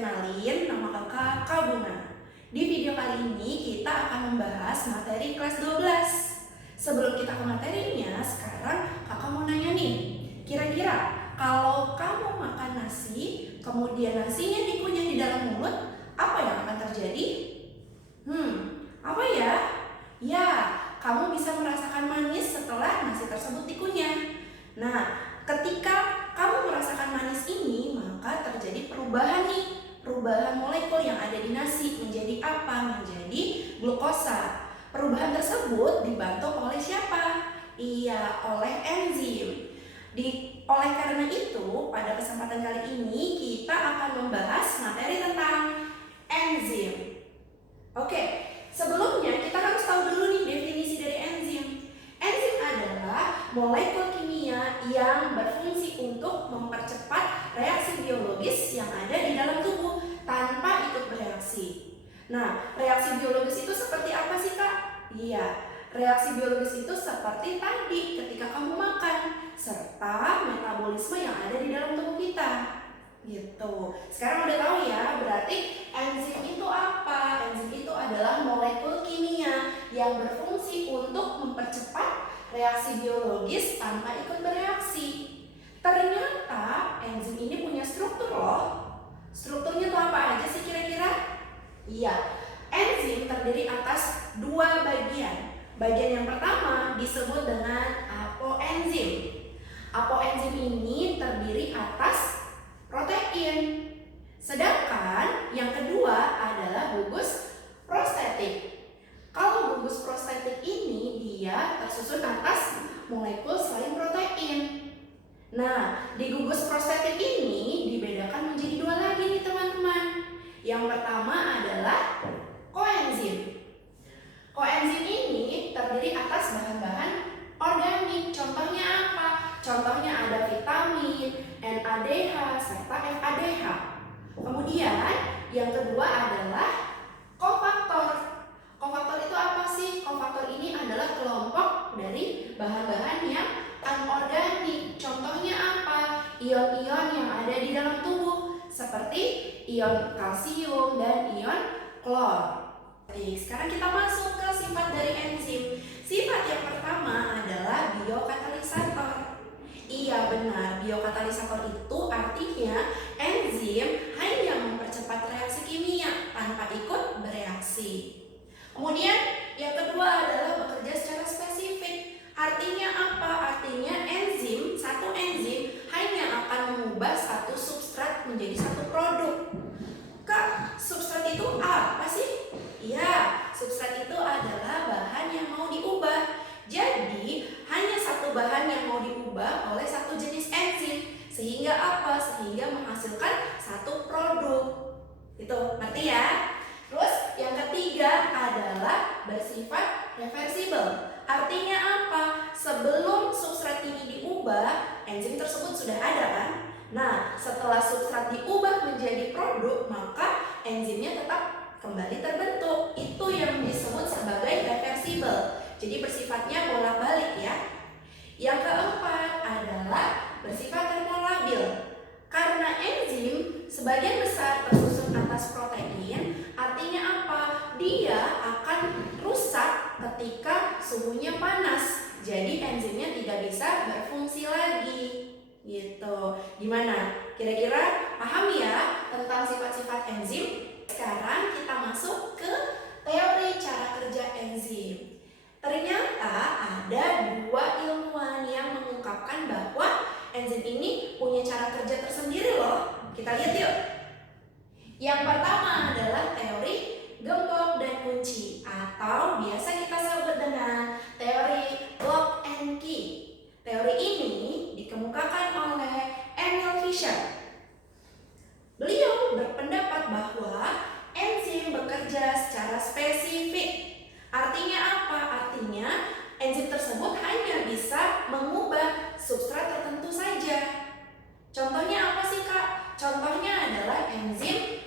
Kenalin, nama kakak Kak Bunga. Di video kali ini kita akan membahas materi kelas 12. Sebelum kita ke materinya, sekarang kakak mau nanya nih. Kira-kira kalau kamu makan nasi, kemudian nasinya dikunyah di dalam mulut, apa yang akan terjadi? Apa ya? Ya, kamu bisa merasakan manis setelah nasi tersebut dikunyah. Nah, ketika kamu merasakan manis ini, maka terjadi perubahan molekul yang ada di nasi menjadi apa? Menjadi glukosa. Perubahan tersebut dibantu oleh siapa? Iya, oleh enzim. Oleh karena itu, pada kesempatan kali ini kita akan membahas materi tentang enzim. Oke, sebelumnya kita harus tahu dulu nih definisi dari enzim. Enzim adalah molekul kimia yang berfungsi untuk mempercepat reaksi biologis yang ada di dalam tubuh tanpa ikut bereaksi. Nah, reaksi biologis itu seperti apa sih, Kak? Iya, reaksi biologis itu seperti tadi ketika kamu makan, serta metabolisme yang ada di dalam tubuh kita. Gitu. Sekarang udah tahu ya, berarti enzim itu apa? Enzim itu adalah molekul kimia yang berfungsi untuk mempercepat reaksi biologis tanpa ikut bereaksi. Ternyata enzim ini punya struktur loh. Strukturnya tuh apa aja sih kira-kira? Iya, enzim terdiri atas dua bagian. Bagian yang pertama disebut dengan apoenzim. Apoenzim ini terdiri atas protein. Sedangkan yang kedua adalah gugus prostetik. Kalau gugus prostetik ini dia tersusun atas molekul selain protein. Nah, di gugus prostetik ini dibedakan menjadi dua lagi nih teman-teman. Yang pertama adalah koenzim. Koenzim ini terdiri atas bahan-bahan organik. Contohnya apa? Contohnya ada vitamin, NADH, serta FADH. Kemudian yang kedua adalah kofaktor. Kofaktor itu apa sih? Kofaktor ini adalah kelompok dari bahan-bahan yang anorganik. Contohnya apa? Ion-ion yang ada di dalam tubuh seperti ion kalsium dan ion klor. Sekarang kita masuk ke sifat dari enzim. Sifat yang pertama adalah biokatalisator. Iya benar, biokatalisator itu artinya enzim hanya mempercepat reaksi kimia tanpa ikut bereaksi. Kemudian yang kedua adalah bekerja secara spesifik. Artinya apa? Artinya satu enzim hanya akan mengubah satu substrat menjadi satu produk. Kak, substrat itu apa sih? Iya, substrat itu adalah bahan yang mau diubah. Jadi, hanya satu bahan yang mau diubah oleh satu jenis enzim. Sehingga apa? Sehingga menghasilkan satu produk. Itu, ngerti ya? Terus, yang ketiga adalah bersifat reversibel. Artinya apa? Sebelum substrat ini diubah, enzim tersebut sudah ada kan? Nah, setelah substrat diubah menjadi produk, maka enzimnya tetap kembali terbentuk. Itu yang disebut sebagai reversibel. Jadi bersifatnya bolak-balik ya. Yang keempat adalah bersifat termolabil. Karena enzim sebagian besar tersusun atas protein, artinya apa? Dia akan rusak ketika suhunya panas. Jadi enzimnya tidak bisa berfungsi lagi. Gitu. Gimana? Kira-kira paham ya tentang sifat-sifat enzim? Sekarang kita masuk ke teori cara kerja enzim. Ternyata ada dua ilmuwan yang mengungkapkan bahwa enzim ini punya cara kerja tersendiri loh. Kita lihat yuk. Yang pertama adalah teori gembok dan kunci atau biasa kita sebut dengan teori lock and key. Teori ini dikemukakan oleh Emil Fischer. Beliau berpendapat bahwa enzim bekerja secara spesifik. Artinya apa? Artinya enzim tersebut hanya bisa mengubah substrat tertentu saja. Contohnya apa sih Kak? Contohnya adalah enzim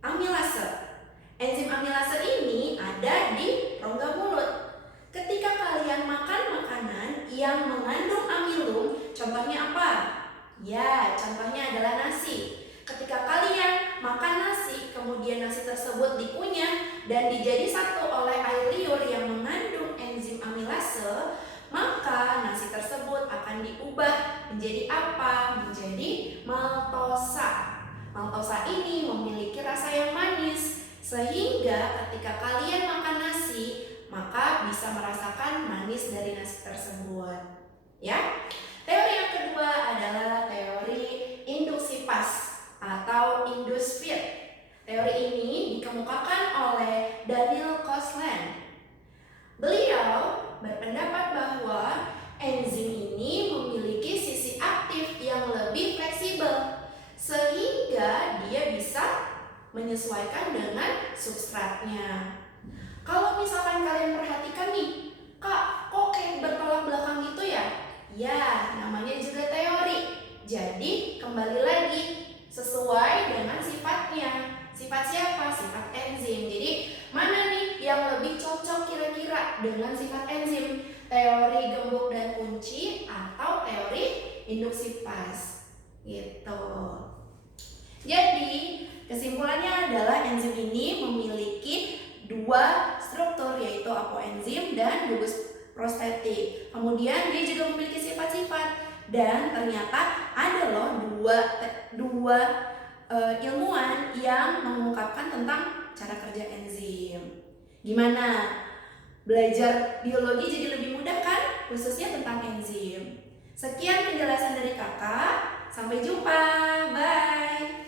amilase. Enzim amilase ini ada di rongga mulut. Ketika kalian makan makanan yang mengandung amilum, contohnya apa? Ya, contohnya adalah nasi. Ketika kalian makan nasi, kemudian nasi tersebut dikunyah dan dijadi satu oleh air liur yang mengandung enzim amilase, maka nasi tersebut akan diubah menjadi apa? Menjadi maltosa. Maltosa ini memiliki rasa yang manis, sehingga ketika kalian makan nasi, maka bisa merasakan manis dari nasi tersebut. Ya. Teori yang kedua adalah teori induksi pas atau induced feed. Teori ini dikemukakan oleh Daniel Kostland. Beliau berpendapat bahwa enzim ini memiliki sisi aktif yang lebih fleksibel, sehingga dia bisa menyesuaikan dengan substratnya. Kalau misalkan kalian perhatikan nih, Kak, kok kayak bertolak belakang gitu ya? Ya, namanya juga teori. Jadi, kembali lagi sesuai dengan sifatnya. Sifat siapa? Sifat enzim. Jadi, mana nih yang lebih cocok kira-kira dengan sifat enzim? Teori gembok dan kunci atau teori induksi pas? Gitu. Jadi, kesimpulannya adalah enzim ini memiliki dua struktur, yaitu apoenzim dan gugus prostetik. Kemudian dia juga memiliki sifat-sifat, dan ternyata ada loh dua ilmuwan yang mengungkapkan tentang cara kerja enzim. Gimana? Belajar biologi jadi lebih mudah kan? Khususnya tentang enzim. Sekian penjelasan dari kakak. Sampai jumpa. Bye.